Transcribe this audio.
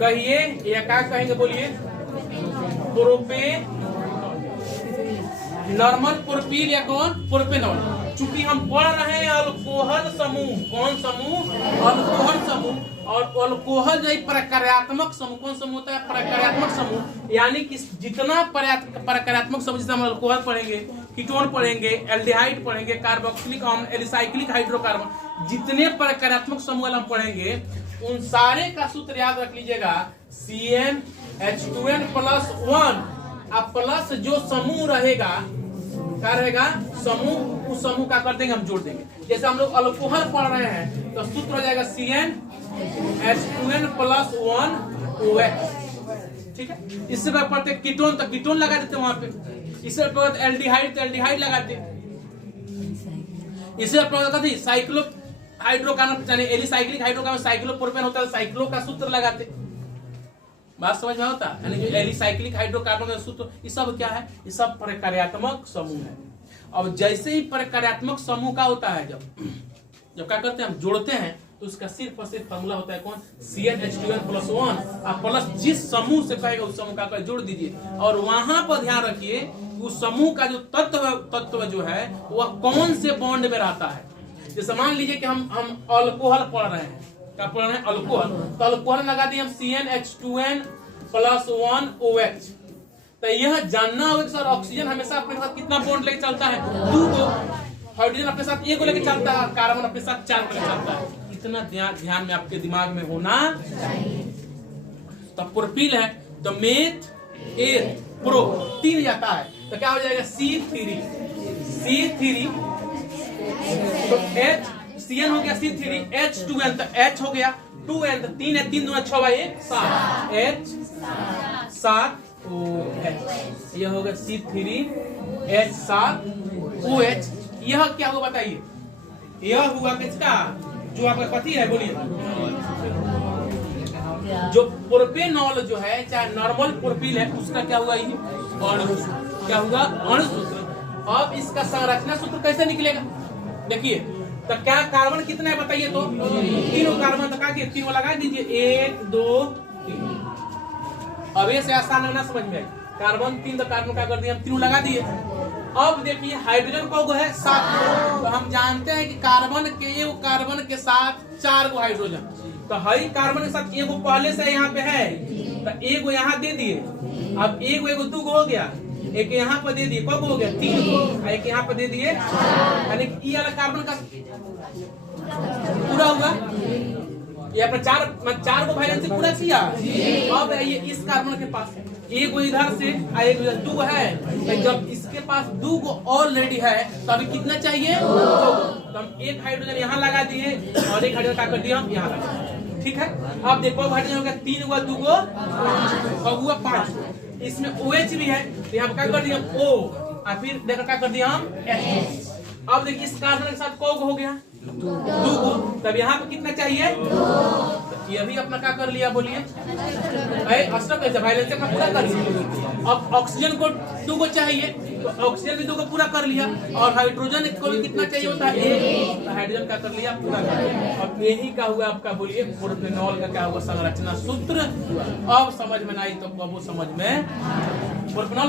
कहिए या क्या कहेंगे बोलिए। प्रोपेन नॉर्मल प्रोपील या कौन प्रोपेनॉल। चूंकि हम पढ़ रहे हैं अल्कोहल समूह, कौन समूह अल्कोहल समूह, और अल्कोहल जो प्रकार्यात्मक समूह, कौन समूह होता है प्रकार्यात्मक समूह, यानी कि जितना प्रकार्यात्मक समूह जैसे हम अल्कोहल पढ़ेंगे, कीटोन पढ़ेंगे, एल्डिहाइड पढ़ेंगे, कार्बोक्सिलिक अम्ल, एलिसाइक्लिक हाइड्रोकार्बन, जितने प्रकार्यात्मक समूह हम पढ़ेंगे उन सारे का सूत्र याद रख लीजिएगा CnH2n+1। अब प्लस जो समूह रहेगा क्या रहेगा समूह, उस समूह का कर देंगे हम जोड़ देंगे। जैसे हम लोग अल्कोहल पढ़ रहे हैं तो सूत्र हो जाएगा CnH2n+1 OH। ठीक है, इससे पढ़ते कीटोन तो कीटोन लगा देते वहां पे, इससे पढ़ते एल्डिहाइड तो एल्डिहाइड लगाते, इससे पढ़ते साइक्लो हाइड्रोकार्बन यानी एलिसाइक्लिक हाइड्रोकार्बन साइक्लोप्रोपेन होता है, साइक्लो का सूत्र लगाते। बात समझ में होता है, यानी जो एलिसाइक्लिक हाइड्रोकार्बन का सूत्र, ये सब क्या है, ये सब प्रकार्यात्मक समूह है। अब जैसे ही प्रकार्यात्मक समूह का होता है, जब क्या करते हैं हम जोड़ते हैं तो उसका सिर्फ और सिर्फ फॉर्मूला होता है कौन CnH2n+1। आप प्लस जिस समूह से कहेगा उस समूह का जोड़ दीजिए, और वहां पर ध्यान रखिए उस समूह का जो तत्व जो है वह कौन से बॉन्ड में रहता है। जैसे मान लीजिए कि हम अल्कोहल पढ़ रहे हैं, क्या पढ़ रहे हैं अल्कोहल, तो अल्कोहल लगा दिए हम CnH2n+1 OH। तो यह जानना होगा कि सर ऑक्सीजन हमेशा अपने साथ कितना बॉन्ड लेके चलता है, 2 को, हाइड्रोजन अपने साथ 1 को लेके चलता है, कार्बन अपने साथ 4 को लेके चलता है। इतना ध्यान में आपके दिमाग में होना चाहिए। तो प्रोपील है तो मेथ एर प्रो 3 जाता है तो क्या हो जाएगा C3 तो H Cn हो गया C3, H2n तो H हो गया 2n तो 3 है, 3 दूना 6 बाई 1 7 H7 OH। यह होगा C3H7OH। यह क्या होगा बताइए, यह हुआ किसका, जो आपका पति है बोलिए, जो प्रोपेनॉल जो है चाहे नॉर्मल प्रोपील है उसका क्या हुआ, क्या हुआ अणुसूत्र। अब इसका संरचना सूत्र कैसे निकलेगा देखिए, तो क्या कार्बन कितना है बताइए, तो 3 कार्बन तो क्या 3 लगा दीजिए 1 2 3। अब ये से आसान होना समझ में, कार्बन 3 तो कार्बन क्या कर दिया हम 3 लगा दिए। अब देखिए हाइड्रोजन को है 7, तो हम जानते हैं कि कार्बन के साथ 4 गो हाइड्रोजन, तो हई कार्बन के साथ एगो पहले से यहाँ पे है तो एगो यहाँ दे दिए। अब एगो 2 गो हो गया, एक यहाँ पर दे दिए, कब हो गया 3 गो, एक यहाँ पर दे दिए, यानी ई वाला कार्बन का पूरा हुआ, ये अपना 4 को वैलेंसी पूरा किया। अब ये इस कार्बन के पास एक इधर से एक 2 है, तो जब इसके पास 2 को ऑलरेडी है तो अभी कितना चाहिए, तो हम 1 हाइड्रोजन यहाँ लगा दिए और 1 हाइड्रोजन क्या कर दिया हम यहाँ लगा दिए। ठीक है, अब देखो हाइड्रोजन हो गया 3 हुआ 2 को हुआ 5, इसमें OH भी है तो यहाँ क्या कर दिया O, और फिर देखो क्या कर दिया हम H। अब देखिए इस कार्बन के साथ को हो गया 2 को, तब यहाँ पे कितना चाहिए, ये भी अपना क्या कर लिया बोलिए, वैलेंसी अपना पूरा कर लिया। अब ऑक्सीजन को 2 को चाहिए तो ऑक्सीजन भी 2 को पूरा कर लिया, और हाइड्रोजन को भी कितना चाहिए होता है 1, तो हाइड्रोजन का कर लिया पूरा कर लिया। और यही का हुआ आपका बोलिए प्रोपेनॉल का क्या हुआ संरचना सूत्र। अब समझ में नहीं तो कब समझ में प्रोपेनॉल